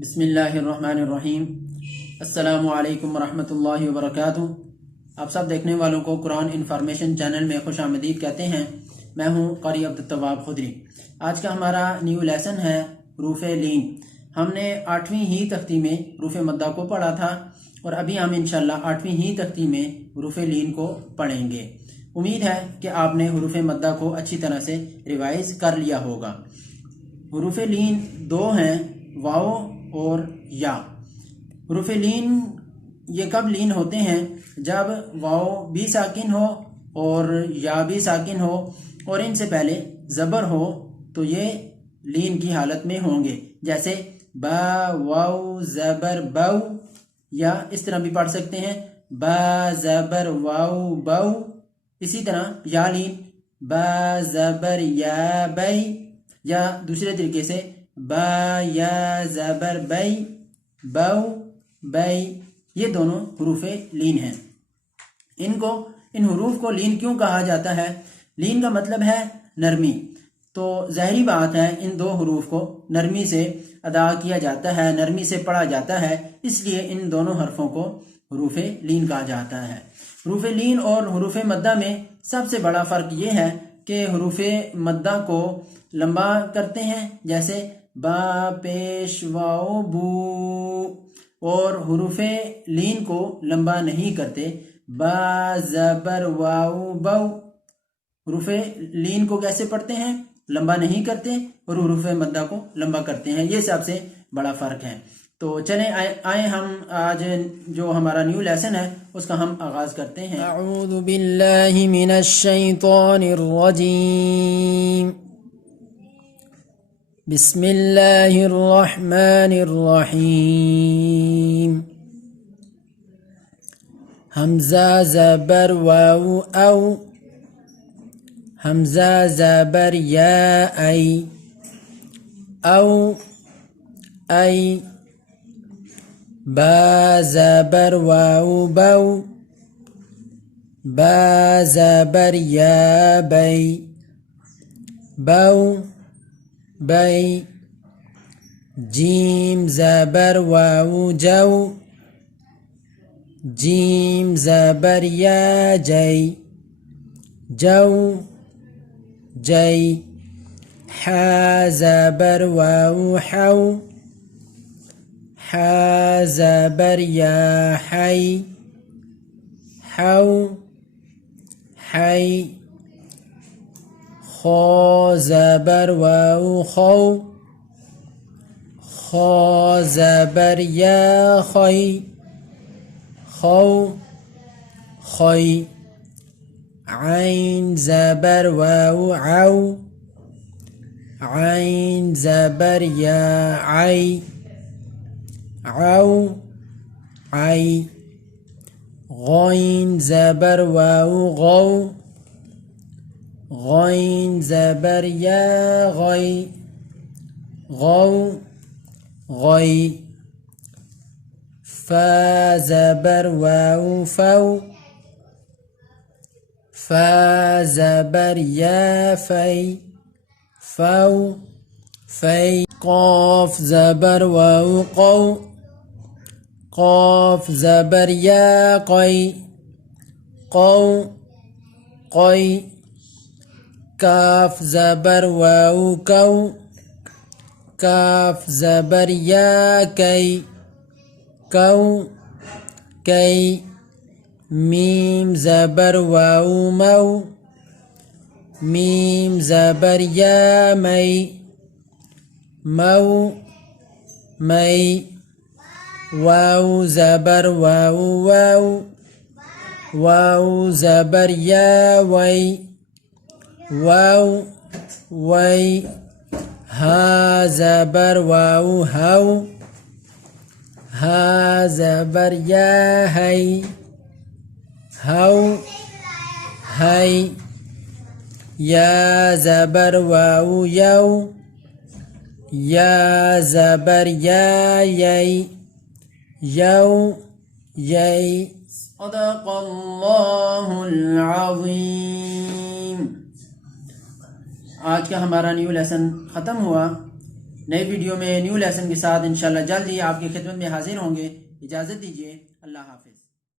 बिस्मिल्लाहिर्रहमानिर्रहीम। अस्सलामुअलैकुम वरहमतुल्लाहि वबरकातुहू। आप सब देखने वालों को कुरान इन्फॉर्मेशन चैनल में खुश आमदीद कहते हैं। मैं हूँ कारी अब्दुत्तवाब खुदरी। आज का हमारा न्यू लेसन है हरूफ लीन। हमने 8वीं ही तख्ती में हरूफ मद्दा को पढ़ा था और अभी हम इंशाल्लाह 8वीं ही तख्ती में हरूफ लीन को पढ़ेंगे। उम्मीद है कि आपने हरूफ मद्दा को अच्छी तरह से रिवाइज कर लिया होगा। हरूफ लीन दो हैं, वाओ और या। हरूफ लीन ये कब लीन होते हैं? जब वाओ भी साकिन हो और या भी साकिन हो और इनसे पहले ज़बर हो तो ये लीन की हालत में होंगे। जैसे बा वाओ ज़बर बाउ, या इस तरह भी पढ़ सकते हैं बा ज़बर वाओ बाउ। इसी तरह या लीन बा ज़बर या बई, या दूसरे तरीके से बा या ज़बर बई बाउ बई। ये दोनों हरूफ लीन हैं। इन हरूफ को लीन क्यों कहा जाता है? लीन का मतलब है नरमी। तो ज़ाहिरी बात है इन दो हरूफ को नरमी से अदा किया जाता है, नरमी से पढ़ा जाता है, इसलिए इन दोनों हरफों को हरूफ लीन कहा जाता है। हरूफ लीन और हरूफ मद्दा में सबसे बड़ा फ़र्क ये है कि हरूफ मद्दा को लंबा करते हैं, जैसे बा पेश वाओ बू, और हरूफ लीन को लंबा नहीं करते, बा ज़बर वाओ बाउ। हरूफ लीन को कैसे पढ़ते हैं? लंबा नहीं करते, और हरूफ मद्दा को लंबा करते हैं। ये सबसे बड़ा फ़र्क है। तो चलें आए हम आज जो हमारा न्यू लेसन है उसका हम आगाज़ करते हैं। अऊज़ु बिल्लाहि मिनश शैतानिर रजीम। बिस्मिल्लाहिर रहमानिर रहीम। हमज़ा ज़बर वाऊ औ, हमज़ा ज़बर या आई, औ आई। बा ज़बर वाऊ बऊ, बा ज़बर या बई, बऊ बई। जीम ज़बर वाऊ जऊ, जीम ज़बर या जई, जऊ जई। हा ज़बर वाऊ हाउ, हा ज़बर या हाई, हाउ हाई। खो ज़बर वाऊ खौ, खो ज़बर या खई, खौ खई। आइन ज़बर वाऊ आउ, आइन ज़बर या आई, आउ आई। गौइन ज़बर वाऊ गौ, गौइन ज़बर या गई, गौ गई। फा ज़बर वाऊ फौ, फा ज़बर या फई, फौ फई। क़ाफ ज़बर वाऊ क़ौ, क़ाफ ज़बर या क़ई, क़ौ क़ई। काफ ज़बर वाऊ कौ, काफ ज़बर या कई, कौ कई। मीम ज़बर वाऊ मऊ, मीम ज़बर या मई, मऊ मई। वाऊ ज़बर वाऊ वाऊ, वाऊ ज़बर या वई, वाऊ वई। हा ज़बर वाऊ हाउ, हा ज़बर या हई, हाउ हई। या ज़बर वाऊ यऊ, या ज़बर या यई, यऊ यई। सदक़ल्लाहुल अज़ीम। आज का हमारा न्यू लेसन ख़त्म हुआ। नई वीडियो में न्यू लेसन के साथ इंशाल्लाह जल्द ही आपकी खिदमत में हाजिर होंगे। इजाज़त दीजिए। अल्लाह हाफिज़।